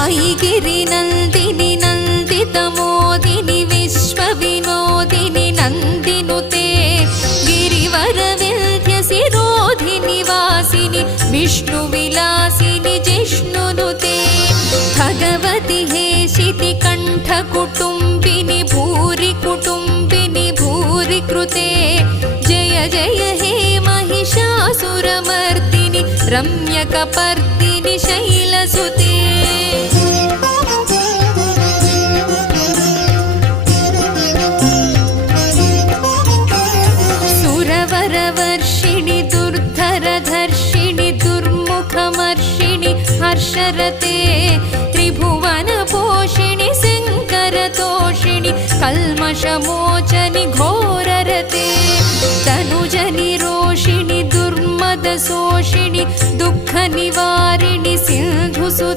ऐगिरिनन्दिनि नन्दितमोदिनि विश्वविनोदिनि नन्दिनुते गिरिवरविन्ध्यसिरोधिनि वासिनि विष्णुविलासिनि जिष्णुनुते भगवति हेशितिकण्ठकुटुम्बिनि भूरि कुटुम्बिनि भूरि कृते जय जय हे महिषासुरमर्दिनि रम्यकपर्दिनि शैलसुते सुरवरवर्षिणि दुर्धरधर्षिणि दुर्मुखमर्षिणि हर्षरते त्रिभुवनपोषिणि शङ्करतोषिणि कल्मषमोचनि घोररते तनुजनिरोषिणि दुर्मदशोषिणि दुःखनिवारिणि सिन्धुसुते